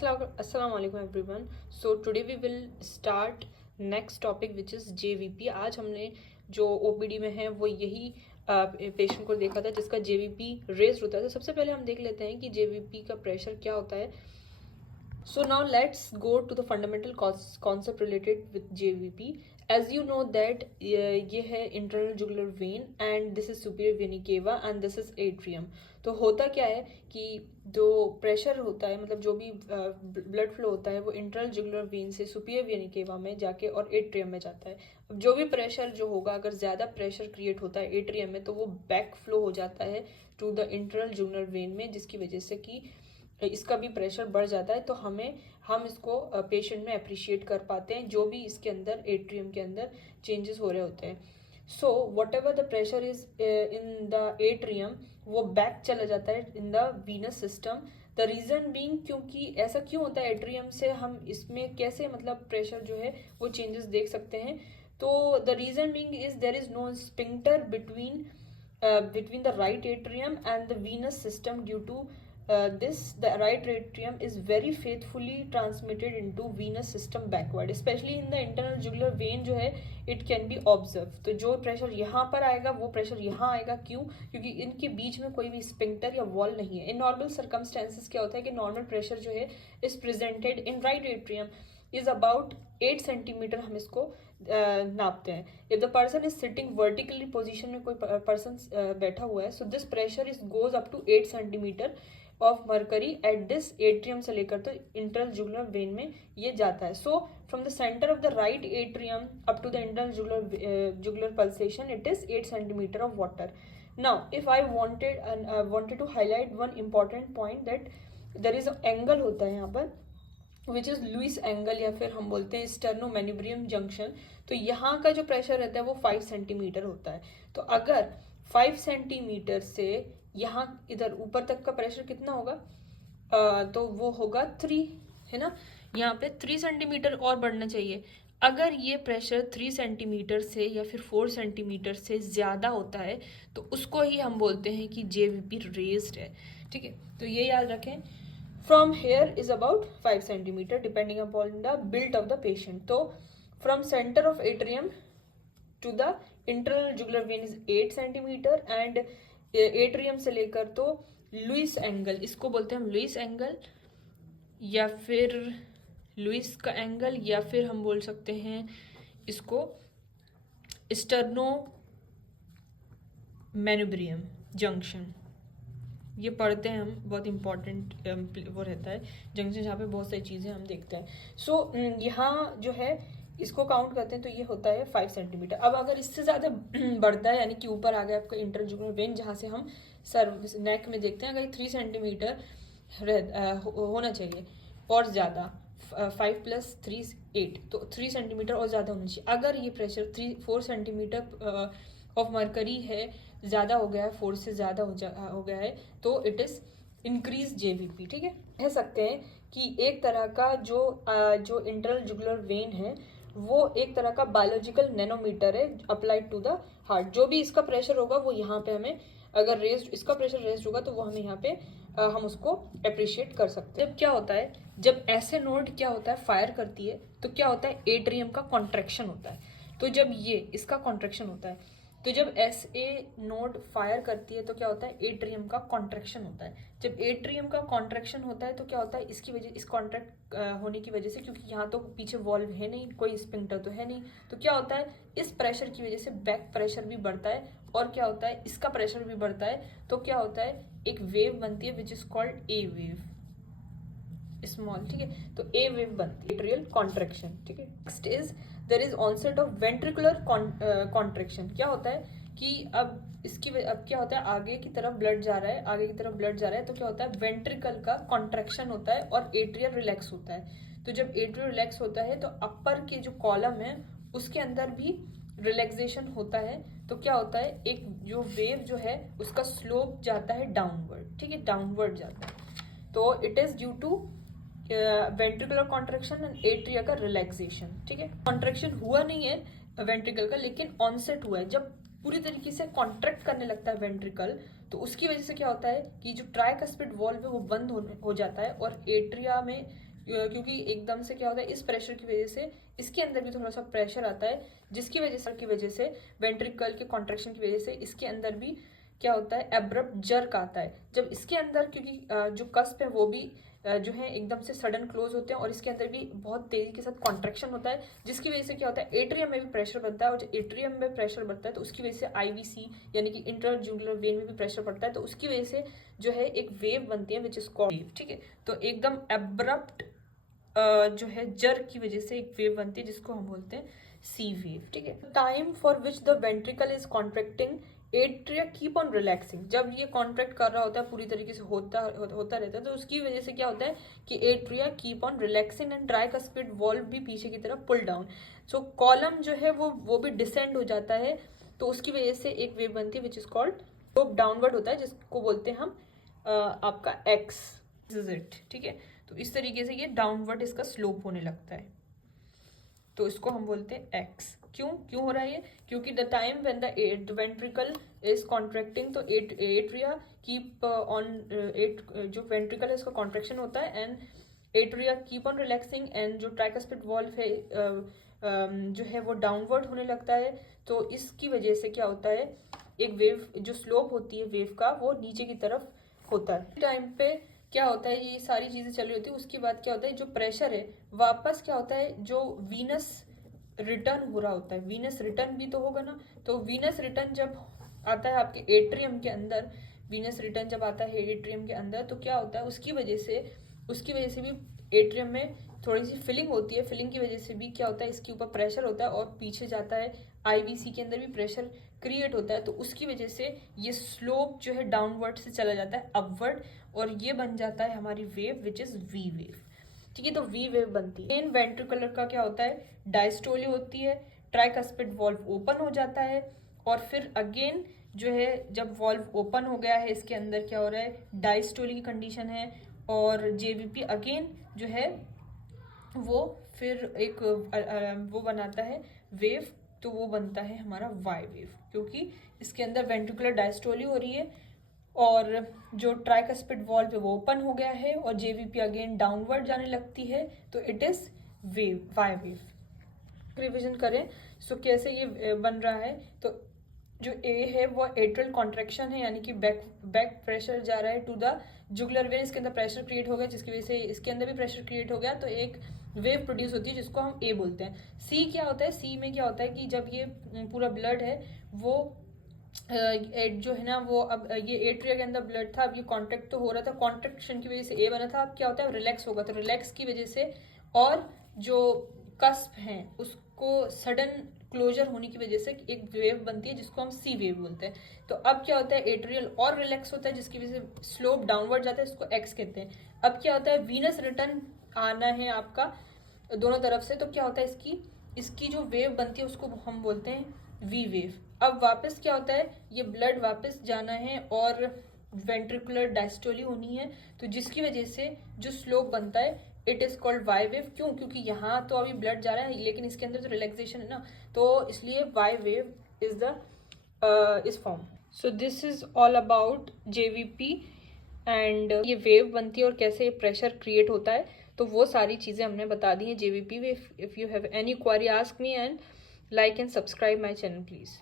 Assalamu alaikum everyone. So today we will start next topic which is JVP. आज हमने जो OPD में है वो यही पेशेंट को देखा था जिसका JVP रेज होता है। तो सबसे पहले हम देख लेते हैं कि JVP का प्रेशर क्या होता है. So now let's go to the fundamental concept related with JVP. As you know that ये है internal jugular vein and this is superior vena cava and this is atrium. तो होता क्या है कि जो प्रेशर होता है मतलब जो भी ब्लड फ्लो होता है वो इंटरनल जुगुलर वेन से सुपीरियर वेना केवा में जाके और एट्रियम में जाता है. अब जो भी प्रेशर जो होगा अगर ज़्यादा प्रेशर क्रिएट होता है एट्रियम में तो वो बैक फ्लो हो जाता है to the internal jugular vein में, जिसकी वजह से कि इसका भी प्रेशर बढ़ जाता है. तो हम इसको पेशेंट में अप्रिशिएट कर पाते हैं जो भी इसके अंदर एट्रियम के अंदर चेंजेस हो रहे होते हैं. So what ever the pressure is in the atrium वो बैक चला जाता है in the venous system. The reason being क्योंकि ऐसा क्यों होता है एट्रियम से हम इसमें कैसे मतलब प्रेशर जो है वो चेंजेस देख सकते हैं. तो the reason being is there is no sphincter between the right atrium and the venous system. Due to the right atrium is very faithfully transmitted into venous system backward, especially in the internal jugular vein जो है it can be observed. तो जो pressure यहाँ पर आएगा वो pressure यहाँ आएगा. क्यों? क्योंकि इनके बीच में कोई भी स्पिंक्टर या वॉल नहीं है. इन नॉर्मल सर्कमस्टेंसेस क्या होता है कि नॉर्मल प्रेशर जो है is presented in right atrium is about 8 centimetre. हम इसको नापते हैं. If the person is sitting vertically position में कोई पर्सन बैठा हुआ है so this pressure is goes up to 8 centimetre of mercury at this atrium से लेकर तो इंटरनल जुगुलर वेन में ये जाता है. So from the centre of the right atrium up to the internal jugular pulsation it is 8 centimetre of water. Now if I wanted to highlight one important point that there is angle होता है यहाँ पर which is Louis angle या फिर हम बोलते हैं स्टर्नोमेन्यूब्रियम junction. तो यहाँ का जो प्रेशर रहता है वो 5 सेंटीमीटर होता है. तो अगर 5 सेंटीमीटर से यहाँ इधर ऊपर तक का प्रेशर कितना होगा तो वो होगा 3 है ना. यहाँ पे 3 सेंटीमीटर और बढ़ना चाहिए. अगर ये प्रेशर 3 सेंटीमीटर से या फिर 4 सेंटीमीटर से ज़्यादा होता है तो उसको ही हम बोलते हैं कि JVP रेज्ड है. ठीक है, तो ये याद रखें. From here is about 5 centimeter depending upon the build of the patient. तो from center of atrium to the internal jugular vein is 8 centimeter and atrium से लेकर तो लुइस एंगल, इसको बोलते हैं हम लुइस एंगल या फिर लुइस का एंगल या फिर हम बोल सकते हैं इसको स्टर्नोमेन्यूब्रियम जंक्शन. ये पढ़ते हैं हम, बहुत इंपॉर्टेंट वो रहता है जंक्शन जहाँ पे बहुत सारी चीज़ें हम देखते हैं. सो यहाँ जो है इसको काउंट करते हैं तो ये होता है 5 सेंटीमीटर. अब अगर इससे ज़्यादा बढ़ता है यानी कि ऊपर आ गया आपका इंटरजुगुलर वेन जहाँ से हम सर नेक में देखते हैं, अगर 3 सेंटीमीटर होना चाहिए और ज़्यादा 5 + 3 8 तो 3 सेंटीमीटर और ज़्यादा होना चाहिए. अगर ये प्रेशर 4 सेंटीमीटर ऑफ मर्करी है ज़्यादा हो गया है, 4 से ज़्यादा हो गया है तो इट इज़ इंक्रीज JVP. ठीक है, कह सकते हैं कि एक तरह का जो इंटरनल जुगुलर वेन है वो एक तरह का बायोलॉजिकल नैनोमीटर है अप्लाइड टू द हार्ट. जो भी इसका प्रेशर होगा वो यहाँ पे हमें अगर इसका प्रेशर रेज्ड होगा तो वो हमें यहाँ पे हम उसको अप्रिशिएट कर सकते हैं. जब क्या होता है जब ऐसे नोड क्या होता है फायर करती है तो क्या होता है एट्रियम का कॉन्ट्रैक्शन होता है. तो जब ये इसका कॉन्ट्रैक्शन होता है तो जब SA नोड फायर करती है तो क्या होता है एट्रियम का कॉन्ट्रैक्शन होता है. जब एट्रियम का कॉन्ट्रैक्शन होता है तो क्या होता है इसकी वजह इस कॉन्ट्रैक्ट होने की वजह से क्योंकि यहाँ तो पीछे वॉल्व है नहीं, कोई स्पिंक्टर तो है नहीं, तो क्या होता है इस प्रेशर की वजह से बैक प्रेशर भी बढ़ता है और क्या होता है इसका प्रेशर भी बढ़ता है. तो क्या होता है एक वेव बनती है which is called A wave small. ठीक है, तो A वेव बनती है एट्रियल कॉन्ट्रैक्शन. ठीक है, next is there is onset of ventricular contraction. क्या होता है कि अब क्या होता है आगे की तरफ ब्लड जा रहा है तो क्या होता है वेंट्रिकल का कॉन्ट्रैक्शन होता है और एट्रियल रिलैक्स होता है. तो जब एट्रियल रिलैक्स होता है तो अपर के जो कॉलम है उसके अंदर भी रिलैक्सेशन होता है. तो क्या होता है एक जो वेव जो है उसका स्लोप जाता है डाउनवर्ड. ठीक है, डाउनवर्ड जाता है. तो it is due to ventricular contraction and atria का रिलैक्सेशन. ठीक है, कॉन्ट्रैक्शन हुआ नहीं है वेंट्रिकल का लेकिन ऑनसेट हुआ है. जब पूरी तरीके से कॉन्ट्रैक्ट करने लगता है वेंट्रिकल तो उसकी वजह से क्या होता है कि जो ट्राइकस्पिड वॉल्व है वो बंद हो जाता है और एट्रिया में क्योंकि एकदम से क्या होता है, इस प्रेशर की वजह से इसके अंदर भी थोड़ा सा प्रेशर आता है, जिसकी वजह से वेंट्रिकल के कॉन्ट्रेक्शन की वजह से इसके अंदर भी क्या होता है, एब्रप्ट जर्क आता है। जब इसके अंदर, क्योंकि जो कस्प है वो भी जो है एकदम से सडन क्लोज होते हैं और इसके अंदर भी बहुत तेजी के साथ कॉन्ट्रैक्शन होता है, जिसकी वजह से क्या होता है, एट्रियम में भी प्रेशर बनता है, और जब एट्रियम में प्रेशर बढ़ता है तो उसकी वजह से आईवीसी यानी कि इंट्राजुगुलर वेन में भी प्रेशर पड़ता है, तो उसकी वजह से जो है एक वेव बनती है विच इज कॉल्ड वेव। ठीक है, तो एकदम एब्रप्ट जो है जर्क की वजह से एक वेव बनती है जिसको हम बोलते हैं सी वेव। ठीक है, time for which the ventricle is contracting, atria keep on relaxing. जब ये कॉन्ट्रैक्ट कर रहा होता है, पूरी तरीके से होता रहता है, तो उसकी वजह से क्या होता है कि atria keep on relaxing and tricuspid valve भी पीछे की तरफ पुल डाउन। सो कॉलम जो है वो भी डिसेंड हो जाता है, तो उसकी वजह से एक वेव बनती है which is called slope downward होता है, जिसको बोलते हैं हम आपका एक्स इज इट। ठीक है, तो इस तरीके से ये डाउनवर्ड इसका स्लोप होने लगता है, तो इसको हम बोलते हैं एक्स। क्यों हो रहा है ये, क्योंकि the time when the ventricle is contracting, तो एट्रिया कीप ऑन, जो वेंट्रिकल है इसका कॉन्ट्रैक्शन होता है, and atria keep on relaxing, and जो ट्राइकस्पिड वॉल्व है जो है वो डाउनवर्ड होने लगता है। तो इसकी वजह से क्या होता है, एक वेव जो स्लोप होती है वेव का वो नीचे की तरफ होता है। टाइम पे क्या होता है, ये सारी चीजें चल रही होती है, उसके बाद क्या होता है, जो प्रेशर है वापस क्या होता है, जो वीनस रिटर्न हो रहा होता है, वीनस रिटर्न भी तो होगा ना, तो वीनस रिटर्न जब आता है आपके एट्रियम के अंदर, वीनस रिटर्न जब आता है एट्रियम के अंदर, तो क्या होता है उसकी वजह से भी एट्रियम में थोड़ी सी फिलिंग होती है, फिलिंग की वजह से भी क्या होता है, इसके ऊपर प्रेशर होता है और पीछे जाता है, आईवीसी के अंदर भी प्रेशर क्रिएट होता है, तो उसकी वजह से ये स्लोप जो है डाउनवर्ड से चला जाता है अपवर्ड, और ये बन जाता है हमारी wave which is V wave. ठीक है, तो वी वेव बनती है। मेन वेंट्रिकुलर का क्या होता है, डायस्टोली होती है, ट्राइकस्पिड वॉल्व ओपन हो जाता है, और फिर अगेन जो है जब वॉल्व ओपन हो गया है इसके अंदर क्या हो रहा है, डायस्टोली की कंडीशन है, और जेवीपी अगेन जो है वो फिर एक वो बनाता है वेव, तो वो बनता है हमारा वाई वेव, क्योंकि इसके अंदर वेंट्रिकुलर डायस्टोली हो रही है और जो ट्राइकस्पिड वॉल्व है वो ओपन हो गया है, और जेवीपी अगेन डाउनवर्ड जाने लगती है, तो it is wave, Y wave. Revision करें सो कैसे ये बन रहा है, तो जो ए है वो एट्रियल कॉन्ट्रैक्शन है, यानी कि बैक प्रेशर जा रहा है टू द जुगुलर वेन, इसके अंदर प्रेशर क्रिएट हो गया, जिसकी वजह से इसके अंदर भी प्रेशर क्रिएट हो गया, तो एक वेव प्रोड्यूस होती है जिसको हम ए बोलते हैं। सी क्या होता है, सी में क्या होता है कि जब ये पूरा ब्लड है वो जो है ना वो, अब ये एट्रिया के अंदर ब्लड था, अब ये कॉन्ट्रैक्ट तो हो रहा था, कॉन्ट्रैक्शन की वजह से ए बना था, अब क्या होता है रिलैक्स होगा, तो रिलैक्स की वजह से और जो कस्प हैं उसको सडन क्लोजर होने की वजह से एक वेव बनती है जिसको हम सी वेव बोलते हैं। तो अब क्या होता है, एट्रियल और रिलैक्स होता है जिसकी वजह से स्लोप डाउनवर्ड जाता है, इसको एक्स कहते हैं। अब क्या होता है, वीनस रिटर्न आना है आपका दोनों तरफ से, तो क्या होता है इसकी जो वेव बनती है उसको हम बोलते हैं वी वेव। अब वापस क्या होता है, ये ब्लड वापस जाना है और वेंट्रिकुलर डायस्टोली होनी है, तो जिसकी वजह से जो स्लोप बनता है it is called Y wave. क्योंकि यहाँ तो अभी ब्लड जा रहा है लेकिन इसके अंदर तो रिलैक्सेशन है ना, तो इसलिए वाई वेव इज द इस form. So this is all about JVP and ये वेव बनती है और कैसे ये प्रेशर क्रिएट होता है, तो वो सारी चीज़ें हमने बता दी हैं जेवीपी में। If you have any query ask me, and like and subscribe my channel please.